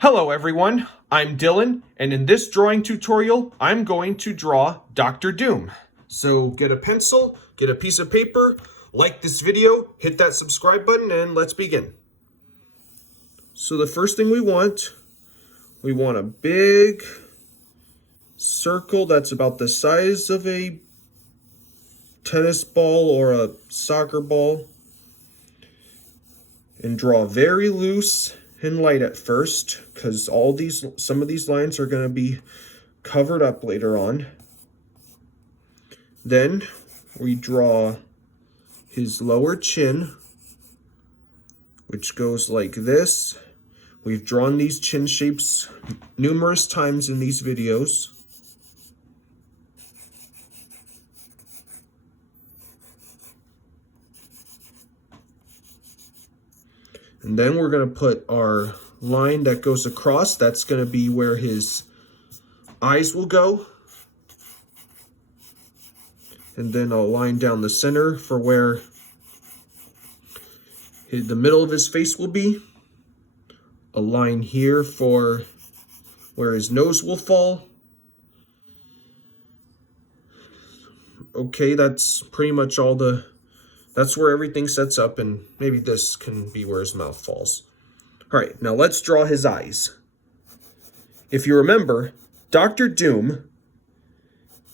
Hello everyone, I'm Dylan, and in this drawing tutorial, I'm going to draw Dr. Doom. So get a pencil, get a piece of paper, like this video, hit that subscribe button, and let's begin. So the first thing we want a big circle that's about the size of a tennis ball or a soccer ball. And draw very loose and light at first, because some of these lines are going to be covered up later on. Then we draw his lower chin, which goes like this. We've drawn these chin shapes numerous times in these videos. And then we're going to put our line that goes across. That's going to be where his eyes will go. And then a line down the center for where the middle of his face will be. A line here for where his nose will fall. Okay, that's pretty much that's where everything sets up, and maybe this can be where his mouth falls. All right, now let's draw his eyes. If you remember, Dr. Doom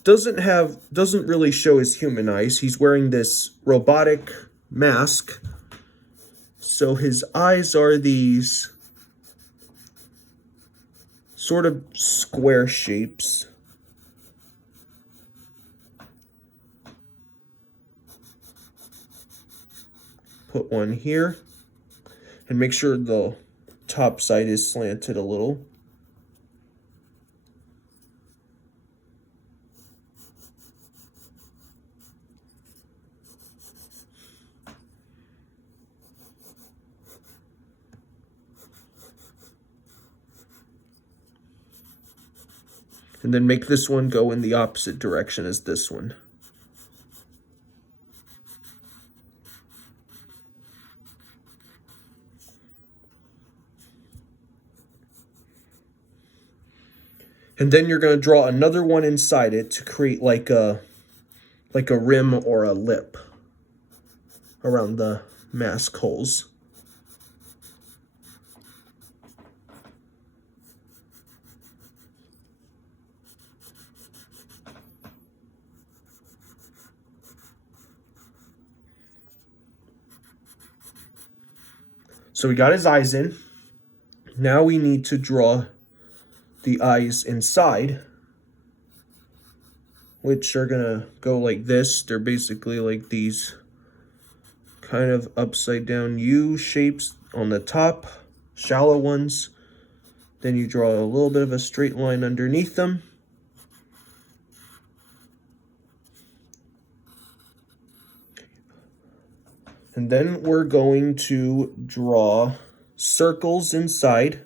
doesn't really show his human eyes. He's wearing this robotic mask. So his eyes are these sort of square shapes. Put one here, and make sure the top side is slanted a little. And then make this one go in the opposite direction as this one. And then you're going to draw another one inside it to create like a rim or a lip around the mask holes. So we got his eyes in. Now we need to draw the eyes inside, which are gonna go like this. They're basically like these kind of upside down U shapes on the top, shallow ones. Then you draw a little bit of a straight line underneath them. And then we're going to draw circles inside.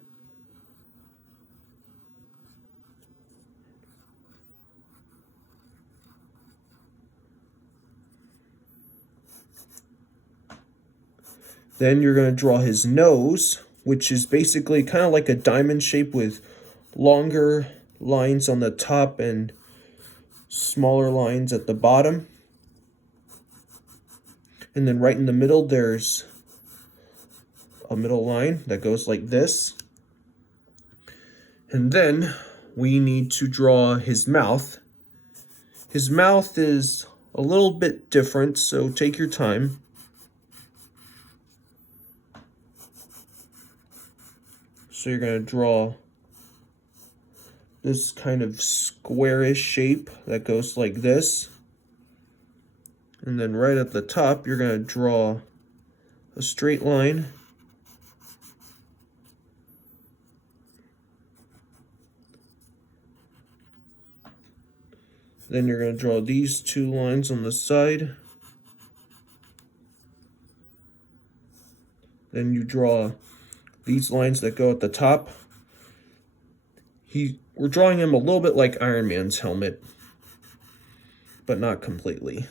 Then you're going to draw his nose, which is basically kind of like a diamond shape with longer lines on the top and smaller lines at the bottom. And then right in the middle, there's a middle line that goes like this. And then we need to draw his mouth. His mouth is a little bit different, so take your time. So you're going to draw this kind of squarish shape that goes like this. And then right at the top, you're going to draw a straight line. Then you're going to draw these two lines on the side. Then you draw these lines that go at the top. We're drawing him a little bit like Iron Man's helmet, but not completely.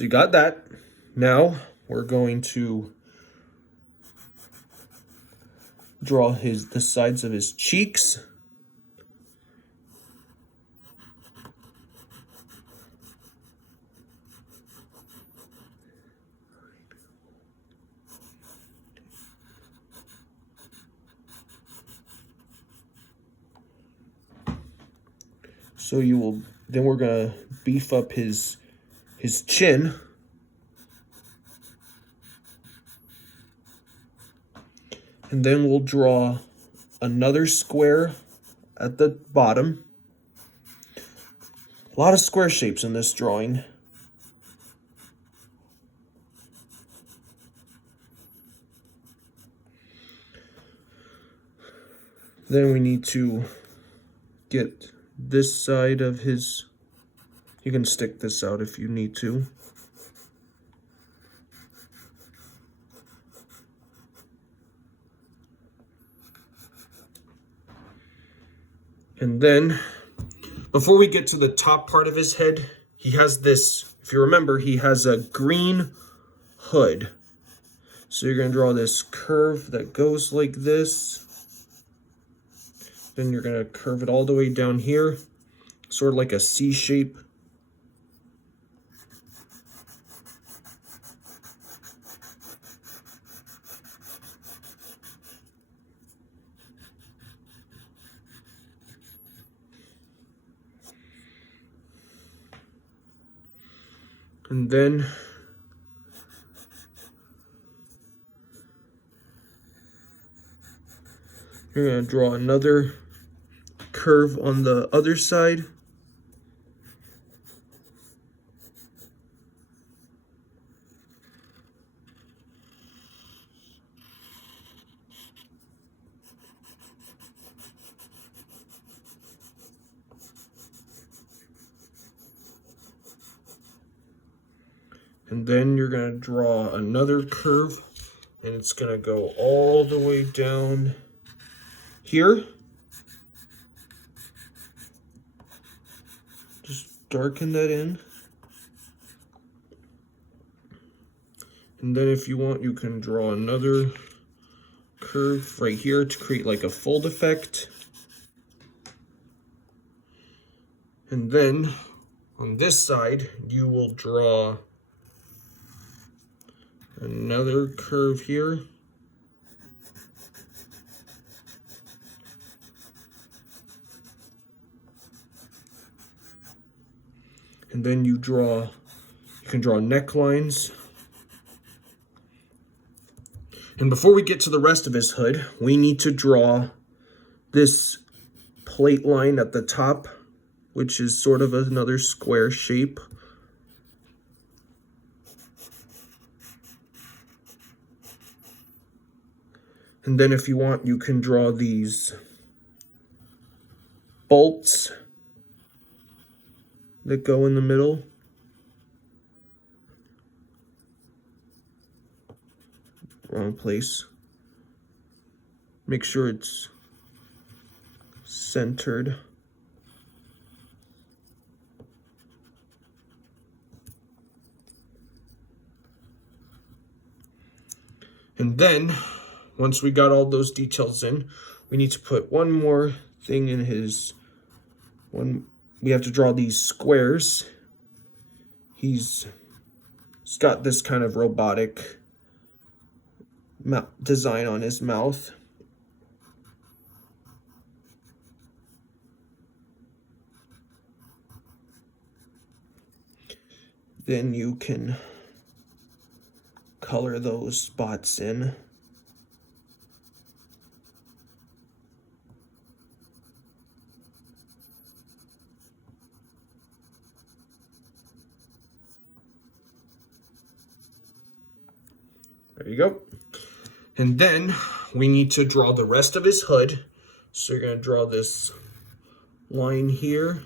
So you got that. Now we're going to draw the sides of his cheeks. So then we're gonna beef up his chin. And then we'll draw another square at the bottom. A lot of square shapes in this drawing. Then we need to get this side of his, you can stick this out if you need to. And then, before we get to the top part of his head, he has this, if you remember, he has a green hood. So you're going to draw this curve that goes like this. Then you're going to curve it all the way down here, sort of like a C shape. And then you're going to draw another curve on the other side. And then you're going to draw another curve, and it's going to go all the way down here. Just darken that in. And then if you want, you can draw another curve right here to create like a fold effect. And then on this side, you will draw another curve here. And then you can draw necklines. And before we get to the rest of his hood, we need to draw this plate line at the top, which is sort of another square shape. And then if you want, you can draw these bolts that go in the middle. Wrong place. Make sure it's centered. And then, once we got all those details in, we need to put one more thing in we have to draw these squares. He's got this kind of robotic design on his mouth. Then you can color those spots in. There you go. And then we need to draw the rest of his hood. So you're going to draw this line here.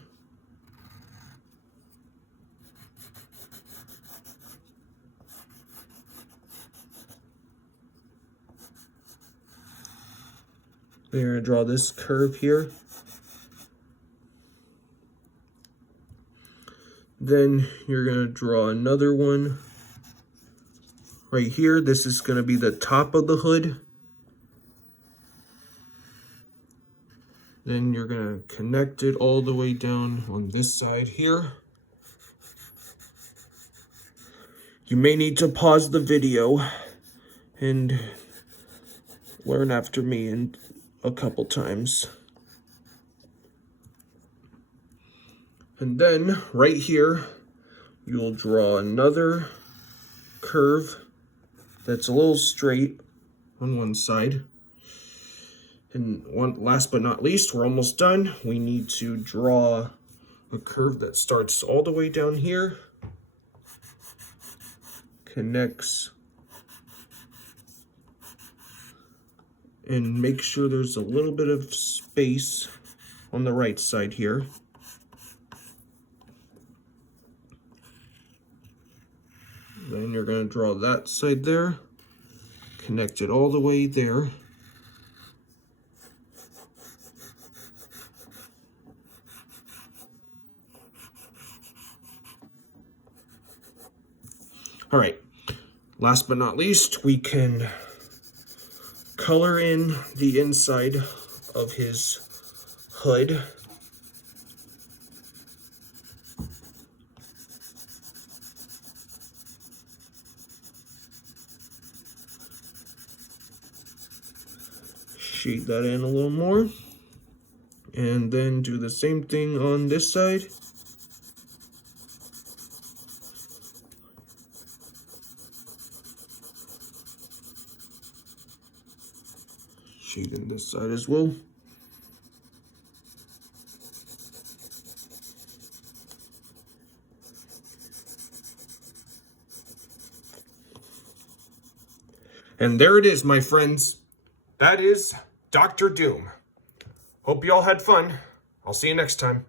Then you're going to draw this curve here. Then you're going to draw another one right here. This is going to be the top of the hood. Then you're going to connect it all the way down on this side here. You may need to pause the video and learn after me a couple times. And then right here, you'll draw another curve that's a little straight on one side. And last but not least, we're almost done. We need to draw a curve that starts all the way down here, connects, and make sure there's a little bit of space on the right side here. Then you're going to draw that side there, connect it all the way there. All right, last but not least, we can color in the inside of his hood. Shade that in a little more. And then do the same thing on this side. Shade in this side as well. And there it is, my friends. That is Dr. Doom. Hope you all had fun. I'll see you next time.